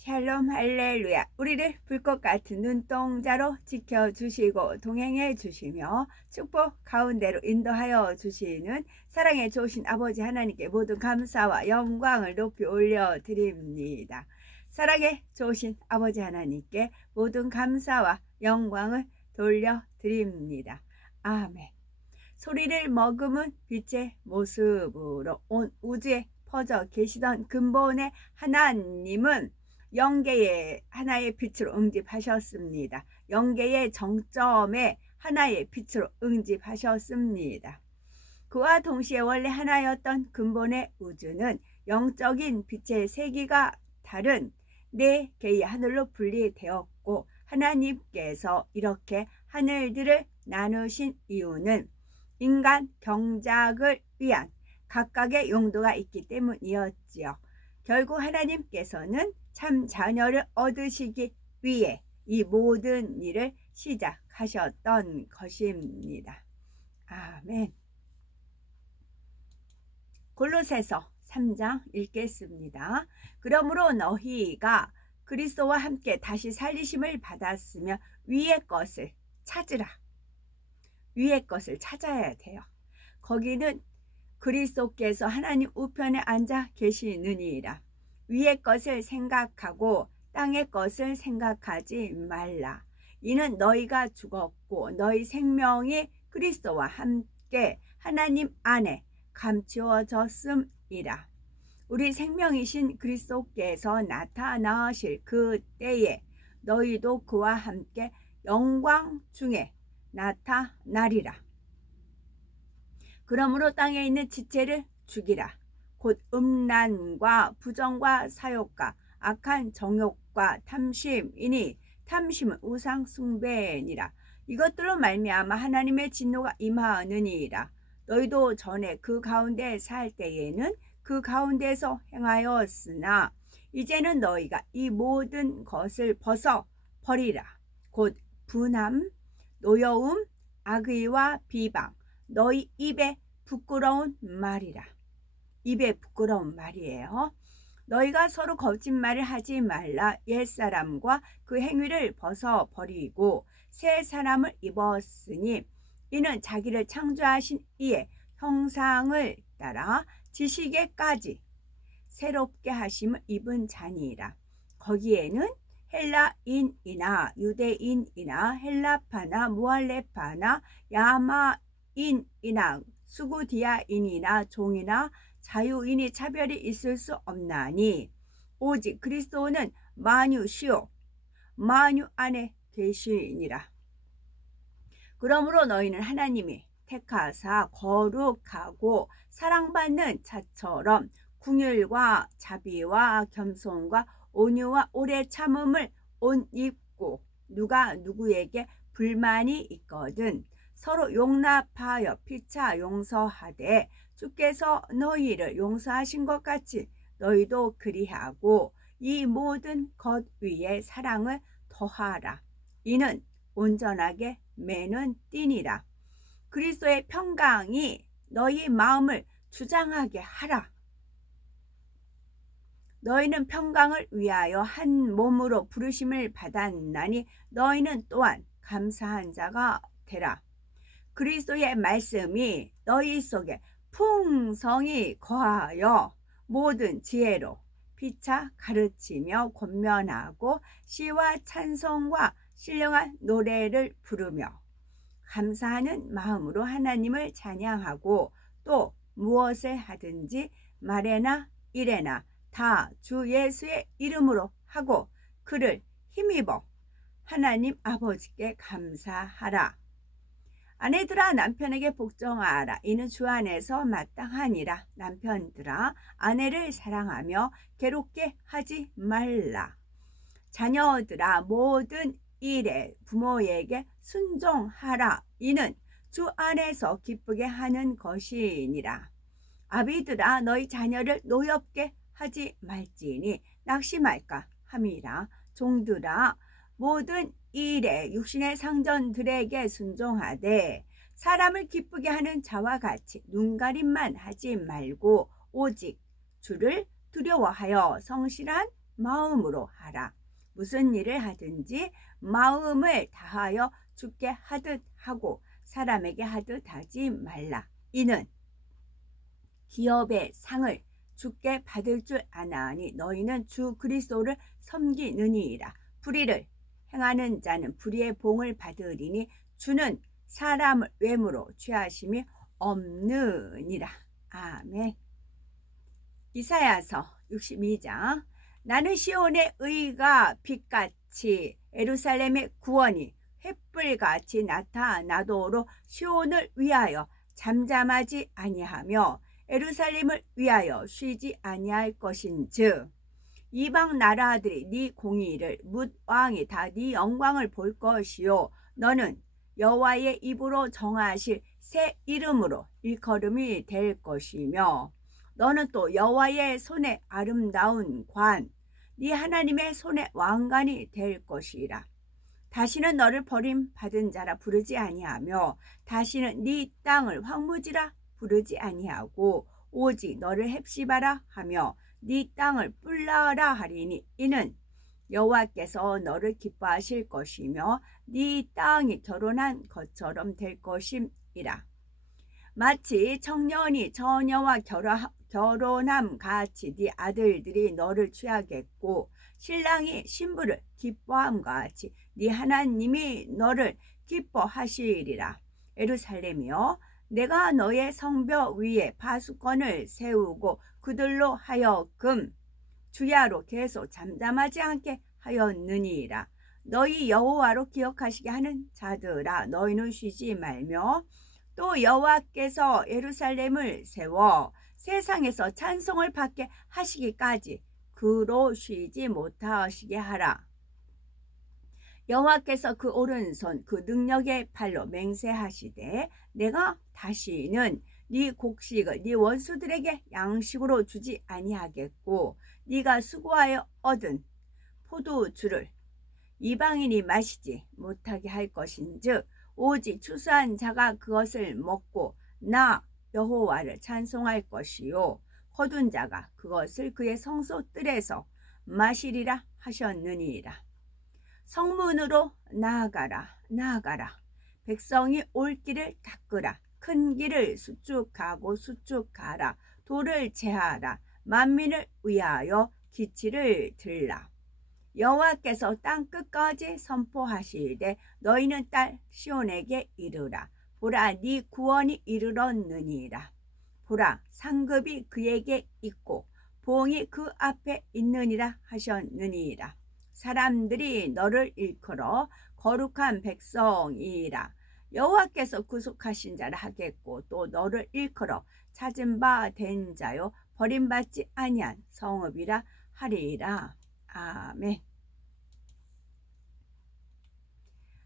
샬롬 할렐루야. 우리를 불꽃 같은 눈동자로 지켜주시고 동행해 주시며 축복 가운데로 인도하여 주시는 사랑의 좋으신 아버지 하나님께 모든 감사와 영광을 높이 올려드립니다. 사랑의 좋으신 아버지 하나님께 모든 감사와 영광을 돌려드립니다. 아멘. 소리를 머금은 빛의 모습으로 온 우주에 퍼져 계시던 근본의 하나님은 영계의 하나의 빛으로 응집하셨습니다. 영계의 정점에 하나의 빛으로 응집하셨습니다. 그와 동시에 원래 하나였던 근본의 우주는 영적인 빛의 세기가 다른 네 개의 하늘로 분리되었고, 하나님께서 이렇게 하늘들을 나누신 이유는 인간 경작을 위한 각각의 용도가 있기 때문이었지요. 결국 하나님께서는 참 자녀를 얻으시기 위해 이 모든 일을 시작하셨던 것입니다. 아멘. 골로새서 3장 읽겠습니다. 그러므로 너희가 그리스도와 함께 다시 살리심을 받았으며 위의 것을 찾으라. 위의 것을 찾아야 돼요. 거기는 그리스도께서 하나님 우편에 앉아 계시느니라. 위의 것을 생각하고 땅의 것을 생각하지 말라. 이는 너희가 죽었고 너희 생명이 그리스도와 함께 하나님 안에 감추어졌음이라. 우리 생명이신 그리스도께서 나타나실 그때에 너희도 그와 함께 영광 중에 나타나리라. 그러므로 땅에 있는 지체를 죽이라. 곧 음란과 부정과 사욕과 악한 정욕과 탐심이니 탐심은 우상 숭배니라. 이것들로 말미암아 하나님의 진노가 임하느니라. 너희도 전에 그 가운데 살 때에는 그 가운데서 행하였으나 이제는 너희가 이 모든 것을 벗어 버리라. 곧 분함, 노여움, 악의와 비방, 너희 입에 부끄러운 말이라. 입에 부끄러운 말이에요. 너희가 서로 거짓말을 하지 말라. 옛사람과 그 행위를 벗어버리고 새 사람을 입었으니 이는 자기를 창조하신 이의 형상을 따라 지식에까지 새롭게 하심을 입은 자니라. 거기에는 헬라인이나 유대인이나 헬라파나 무할레파나 야마인이나 수구디아인이나 종이나 자유인이 차별이 있을 수 없나니 오직 그리스도는 만유시요 만유 안에 계시니라. 그러므로 너희는 하나님이 택하사 거룩하고 사랑받는 자처럼 궁율과 자비와 겸손과 온유와 오래 참음을 옷 입고 누가 누구에게 불만이 있거든 서로 용납하여 피차 용서하되 주께서 너희를 용서하신 것 같이 너희도 그리하고 이 모든 것 위에 사랑을 더하라. 이는 온전하게 매는 띠니라. 그리스도의 평강이 너희 마음을 주장하게 하라. 너희는 평강을 위하여 한 몸으로 부르심을 받았나니 너희는 또한 감사한 자가 되라. 그리스도의 말씀이 너희 속에 풍성히 거하여 모든 지혜로 피차 가르치며 권면하고 시와 찬송과 신령한 노래를 부르며 감사하는 마음으로 하나님을 찬양하고 또 무엇을 하든지 말에나 일에나 다 주 예수의 이름으로 하고 그를 힘입어 하나님 아버지께 감사하라. 아내들아 남편에게 복종하라. 이는 주 안에서 마땅하니라. 남편들아 아내를 사랑하며 괴롭게 하지 말라. 자녀들아 모든 일에 부모에게 순종하라. 이는 주 안에서 기쁘게 하는 것이니라. 아비들아 너희 자녀를 노엽게 하지 말지니 낙심할까 함이라. 종들아 모든 일에 육신의 상전들에게 순종하되 사람을 기쁘게 하는 자와 같이 눈가림만 하지 말고 오직 주를 두려워하여 성실한 마음으로 하라. 무슨 일을 하든지 마음을 다하여 주께 하듯 하고 사람에게 하듯 하지 말라. 이는 기업의 상을 주께 받을 줄 아나니 너희는 주 그리스도를 섬기느니라. 불의를 행하는 자는 불의의 봉을 받으리니 주는 사람을 외모로 취하심이 없느니라. 아멘. 이사야서 62장. 나는 시온의 의가 빛같이 예루살렘의 구원이 횃불같이 나타나도록 시온을 위하여 잠잠하지 아니하며 예루살렘을 위하여 쉬지 아니할 것인즉 이방 나라들이 네 공의를 뭇 왕이 다 네 영광을 볼 것이요 너는 여호와의 입으로 정하실 새 이름으로 일컬음이 될 것이며 너는 또 여호와의 손에 아름다운 관, 네 하나님의 손에 왕관이 될 것이라. 다시는 너를 버림받은 자라 부르지 아니하며 다시는 네 땅을 황무지라 부르지 아니하고 오직 너를 헵시바라 하며 네 땅을 뿔라라 하리니 이는 여호와께서 너를 기뻐하실 것이며 네 땅이 결혼한 것처럼 될 것임이라. 마치 청년이 처녀와 결혼함 같이 네 아들들이 너를 취하겠고 신랑이 신부를 기뻐함 같이 네 하나님이 너를 기뻐하시리라. 예루살렘이여 내가 너의 성벽 위에 파수꾼을 세우고 그들로 하여금 주야로 계속 잠잠하지 않게 하였느니라. 너희 여호와로 기억하시게 하는 자들아 너희는 쉬지 말며 또 여호와께서 예루살렘을 세워 세상에서 찬송을 받게 하시기까지 그로 쉬지 못하시게 하라. 여호와께서 그 오른손 그 능력의 팔로 맹세하시되 내가 다시는 네 곡식을 네 원수들에게 양식으로 주지 아니하겠고 네가 수고하여 얻은 포도주를 이방인이 마시지 못하게 할 것인즉 오직 추수한 자가 그것을 먹고 나 여호와를 찬송할 것이요 거둔 자가 그것을 그의 성소 뜰에서 마시리라 하셨느니라. 성문으로 나아가라 나아가라. 백성이 올 길을 닦으라. 큰 길을 수축하고 수축하라. 돌을 제하라. 만민을 위하여 기치를 들라. 여호와께서 땅 끝까지 선포하시되 너희는 딸 시온에게 이르라. 보라 네 구원이 이르렀느니라. 보라 상급이 그에게 있고 보응이 그 앞에 있느니라 하셨느니라. 사람들이 너를 일컬어 거룩한 백성이라. 여호와께서 구속하신 자라 하겠고 또 너를 일컬어 찾은 바 된 자요 버림받지 아니한 성읍이라 하리라. 아멘.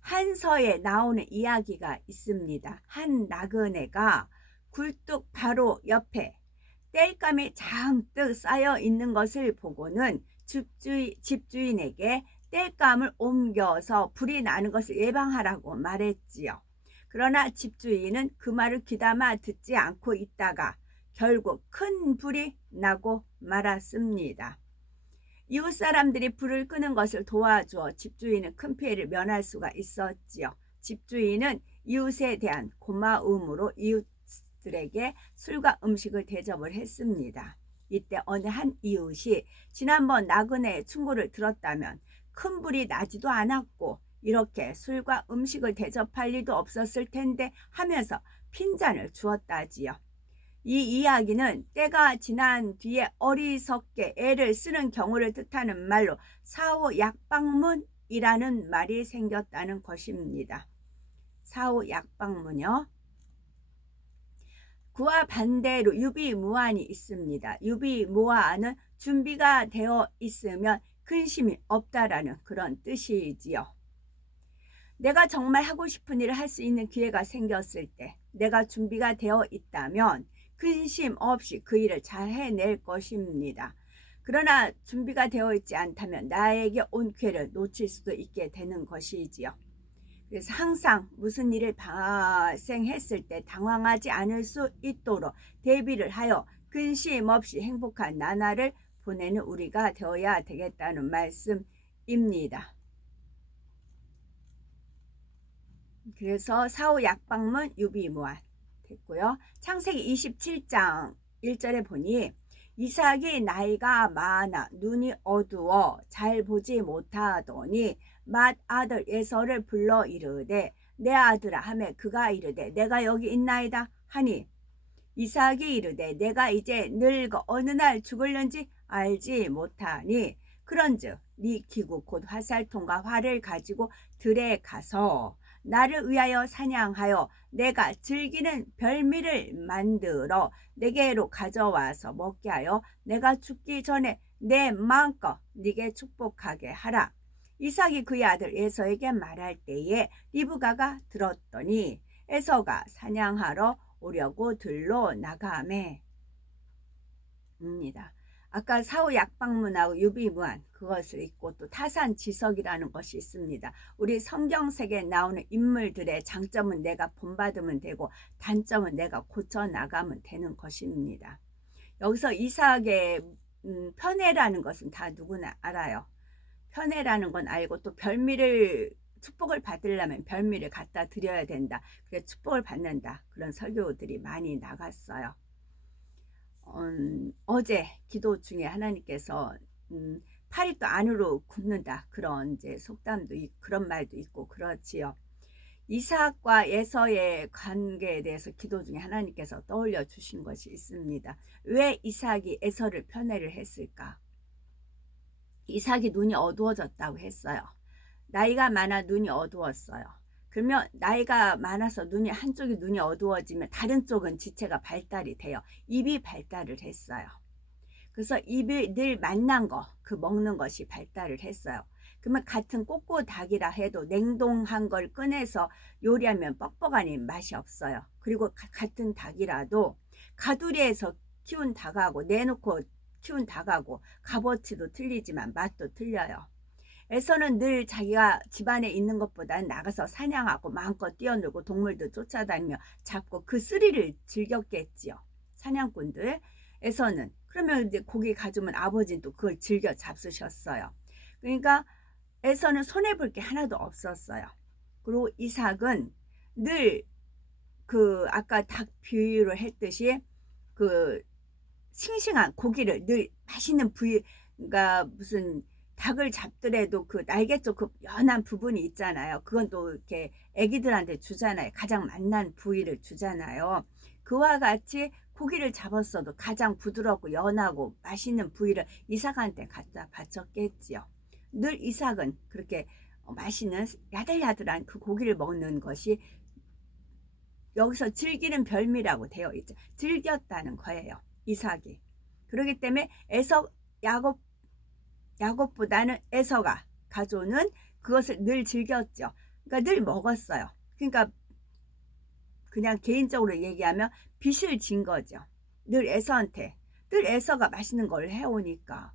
한서에 나오는 이야기가 있습니다. 한 나그네가 굴뚝 바로 옆에 땔감이 잔뜩 쌓여 있는 것을 보고는 집주인에게 땔감을 옮겨서 불이 나는 것을 예방하라고 말했지요. 그러나 집주인은 그 말을 귀담아 듣지 않고 있다가 결국 큰 불이 나고 말았습니다. 이웃 사람들이 불을 끄는 것을 도와주어 집주인은 큰 피해를 면할 수가 있었지요. 집주인은 이웃에 대한 고마움으로 이웃들에게 술과 음식을 대접을 했습니다. 이때 어느 한 이웃이 지난번 나그네의 충고를 들었다면 큰 불이 나지도 않았고 이렇게 술과 음식을 대접할 리도 없었을 텐데 하면서 핀잔을 주었다지요. 이 이야기는 때가 지난 뒤에 어리석게 애를 쓰는 경우를 뜻하는 말로 사후약방문이라는 말이 생겼다는 것입니다. 사후약방문요. 그와 반대로 유비무환이 있습니다. 유비무환은 준비가 되어 있으면 근심이 없다라는 그런 뜻이지요. 내가 정말 하고 싶은 일을 할 수 있는 기회가 생겼을 때 내가 준비가 되어 있다면 근심 없이 그 일을 잘 해낼 것입니다. 그러나 준비가 되어 있지 않다면 나에게 온 기회를 놓칠 수도 있게 되는 것이지요. 그래서 항상 무슨 일을 발생했을 때 당황하지 않을 수 있도록 대비를 하여 근심 없이 행복한 나날을 보내는 우리가 되어야 되겠다는 말씀입니다. 그래서 사후 약방문 유비무환 됐고요. 창세기 27장 1절에 보니 이삭이 나이가 많아 눈이 어두워 잘 보지 못하더니 맏아들 에서를 불러 이르되 내 아들아 하매 그가 이르되 내가 여기 있나이다 하니 이삭이 이르되 내가 이제 늙어 어느 날 죽을는지 알지 못하니 그런즉 네 기구 곧 화살통과 활을 가지고 들에 가서 나를 위하여 사냥하여 내가 즐기는 별미를 만들어 내게로 가져와서 먹게 하여 내가 죽기 전에 내 마음껏 네게 축복하게 하라. 이삭이 그의 아들 에서에게 말할 때에 리브가가 들었더니 에서가 사냥하러 오려고 들로 나가매 입니다. 아까 사후 약방문하고 유비무환 그것을 읽고 또 타산지석이라는 것이 있습니다. 우리 성경책에 나오는 인물들의 장점은 내가 본받으면 되고 단점은 내가 고쳐나가면 되는 것입니다. 여기서 이삭의 편애라는 것은 다 누구나 알아요. 편애라는 건 알고 또 별미를 축복을 받으려면 별미를 갖다 드려야 된다. 그래서 축복을 받는다. 그런 설교들이 많이 나갔어요. 어제 기도 중에 하나님께서 팔이 또 안으로 굽는다 그런 이제 속담도 그런 말도 있고 그렇지요. 이삭과 에서의 관계에 대해서 기도 중에 하나님께서 떠올려 주신 것이 있습니다. 왜 이삭이 에서를 편애를 했을까? 이삭이 눈이 어두워졌다고 했어요. 나이가 많아 눈이 어두웠어요. 그러면 나이가 많아서 한쪽이 눈이 어두워지면 다른 쪽은 지체가 발달이 돼요. 입이 발달을 했어요. 그래서 입이 늘 만난 거, 그 먹는 것이 발달을 했어요. 그러면 같은 꼬꼬닭이라 해도 냉동한 걸 꺼내서 요리하면 뻑뻑하니 맛이 없어요. 그리고 같은 닭이라도 가두리에서 키운 닭하고 내놓고 키운 닭하고 값어치도 틀리지만 맛도 틀려요. 에서는 늘 자기가 집안에 있는 것보다는 나가서 사냥하고 마음껏 뛰어놀고 동물들 쫓아다니며 잡고 그 스릴을 즐겼겠지요. 사냥꾼들. 에서는 그러면 이제 고기 가져오면 아버지는 또 그걸 즐겨 잡수셨어요. 그러니까 에서는 손해볼 게 하나도 없었어요. 그리고 이삭은 늘 그 아까 닭 비유를 했듯이 그 싱싱한 고기를 늘 맛있는 부위, 그러니까 무슨 닭을 잡더라도 그 날개 쪽 그 연한 부분이 있잖아요. 그건 또 이렇게 애기들한테 주잖아요. 가장 맛난 부위를 주잖아요. 그와 같이 고기를 잡았어도 가장 부드럽고 연하고 맛있는 부위를 이삭한테 갖다 바쳤겠지요. 늘 이삭은 그렇게 맛있는 야들야들한 그 고기를 먹는 것이 여기서 즐기는 별미라고 되어 있죠. 즐겼다는 거예요. 이삭이. 그렇기 때문에 야곱보다는 에서가 가져오는 그것을 늘 즐겼죠. 그러니까 늘 먹었어요. 그러니까 그냥 개인적으로 얘기하면 빚을 진 거죠. 늘 에서한테. 늘 에서가 맛있는 걸 해오니까.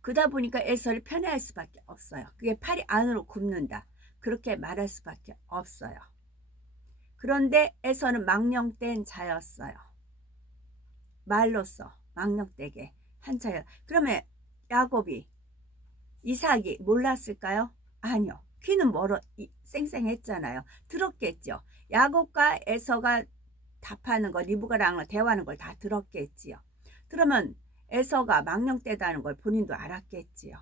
그러다 보니까 에서를 편애할 수밖에 없어요. 그게 팔이 안으로 굽는다. 그렇게 말할 수밖에 없어요. 그런데 에서는 망령된 자였어요. 말로써 망령되게 한 자였어요. 그러면 야곱이 이삭이 몰랐을까요? 아니요. 귀는 멀어 쌩쌩했잖아요. 들었겠죠. 야곱과 에서가 답하는 거, 리브가랑 대화하는 걸 다 들었겠지요. 그러면 에서가 망령되다는 걸 본인도 알았겠지요.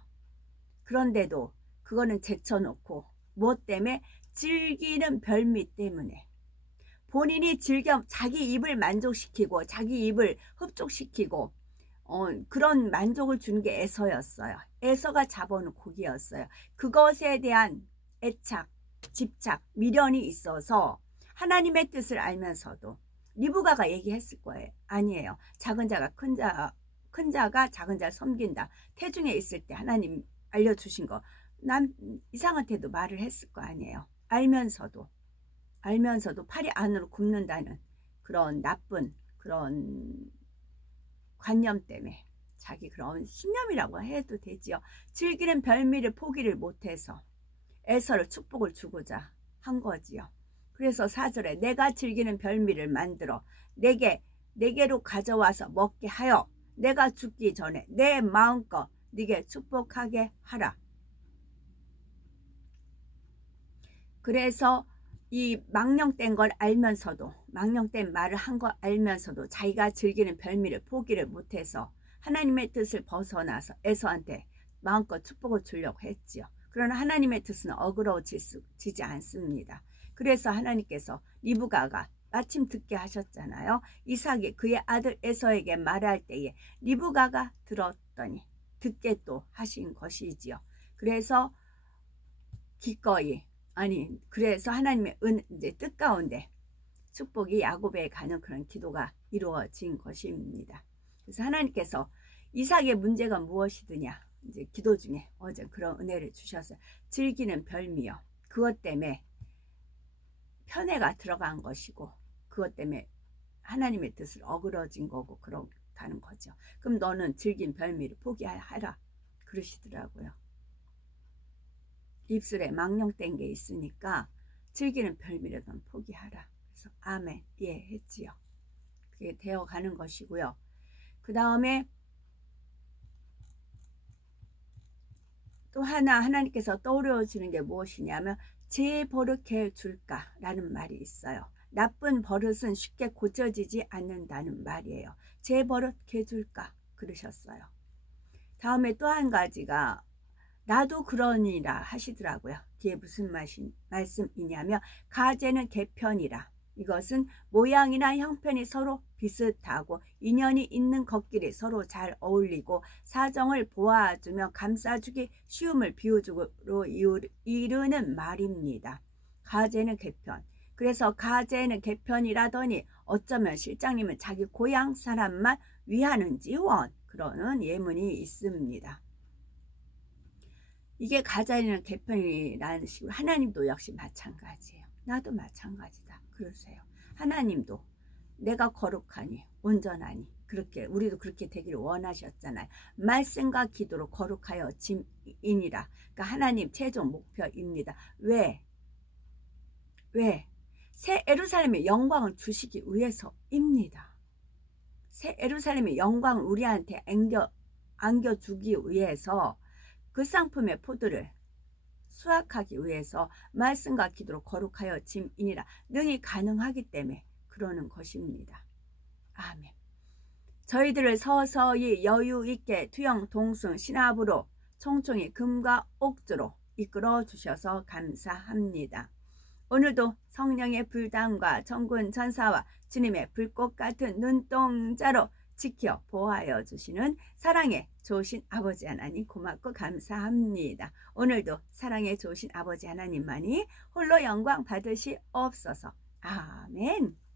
그런데도 그거는 제쳐놓고 무엇 때문에? 즐기는 별미 때문에. 본인이 자기 입을 만족시키고 자기 입을 흡족시키고 그런 만족을 주는 게 에서였어요. 에서가 잡아오는 고기였어요. 그것에 대한 애착, 집착, 미련이 있어서 하나님의 뜻을 알면서도 리브가가 얘기했을 거예요. 아니에요. 작은 자가 큰 자가 작은 자를 섬긴다. 태중에 있을 때 하나님 알려주신 거. 난 이상한테도 말을 했을 거 아니에요. 알면서도 팔이 안으로 굽는다는 그런 나쁜 그런 관념 때문에 자기 그런 신념이라고 해도 되지요. 즐기는 별미를 포기를 못해서 에서를 축복을 주고자 한 거지요. 그래서 4절에 내가 즐기는 별미를 만들어 내게로 가져와서 먹게 하여 내가 죽기 전에 내 마음껏 네게 축복하게 하라. 그래서 이 망령된 걸 알면서도, 망령된 말을 한 거 알면서도 자기가 즐기는 별미를 포기를 못해서 하나님의 뜻을 벗어나서 에서한테 마음껏 축복을 주려고 했지요. 그러나 하나님의 뜻은 어그러지지 않습니다. 그래서 하나님께서 리브가가 마침 듣게 하셨잖아요. 이삭이 그의 아들 에서에게 말할 때에 리브가가 들었더니 듣게 또 하신 것이지요. 그래서 기꺼이, 그래서 하나님의 이제 뜻 가운데 축복이 야곱에 가는 그런 기도가 이루어진 것입니다. 그래서 하나님께서 이삭의 문제가 무엇이드냐, 이제 기도 중에 어제 그런 은혜를 주셨어요. 즐기는 별미요. 그것 때문에 편애가 들어간 것이고, 그것 때문에 하나님의 뜻을 어그러진 거고 그렇다는 거죠. 그럼 너는 즐긴 별미를 포기하라 그러시더라고요. 입술에 망령된 게 있으니까 즐기는 별미를 넌 포기하라. 그래서 아멘, 예 했지요. 그게 되어가는 것이고요. 그 다음에 또 하나님께서 떠오르시는 게 무엇이냐면 제 버릇해 줄까라는 말이 있어요. 나쁜 버릇은 쉽게 고쳐지지 않는다는 말이에요. 제 버릇해 줄까 그러셨어요. 다음에 또 한 가지가 나도 그러니라 하시더라고요. 뒤에 무슨 말씀이냐면 가재는 개편이라. 이것은 모양이나 형편이 서로 비슷하고 인연이 있는 것끼리 서로 잘 어울리고 사정을 보아주며 감싸주기 쉬움을 비유적으로 이르는 말입니다. 가재는 개편. 그래서 가재는 개편이라더니 어쩌면 실장님은 자기 고향 사람만 위하는지 원 그러는 예문이 있습니다. 이게 가자는 개편이라는 식으로 하나님도 역시 마찬가지예요. 나도 마찬가지다 그러세요. 하나님도 내가 거룩하니 온전하니 그렇게 우리도 그렇게 되기를 원하셨잖아요. 말씀과 기도로 거룩하여 짐이니라. 그러니까 하나님 최종 목표입니다. 왜? 새 예루살렘의 영광을 주시기 위해서입니다. 새 예루살렘의 영광을 우리한테 안겨주기 위해서 그 쌍품의 포도를 수확하기 위해서 말씀과 기도로 거룩하여 짐이니라 능히 가능하기 때문에 그러는 것입니다. 아멘. 저희들을 서서히 여유 있게 투영 동승 신압으로 총총히 금과 옥조로 이끌어 주셔서 감사합니다. 오늘도 성령의 불담과 천군 천사와 주님의 불꽃 같은 눈동자로 지켜 보호하여 주시는 사랑의 좋으신 아버지 하나님 고맙고 감사합니다. 오늘도 사랑의 좋으신 아버지 하나님만이 홀로 영광 받으시옵소서. 아멘.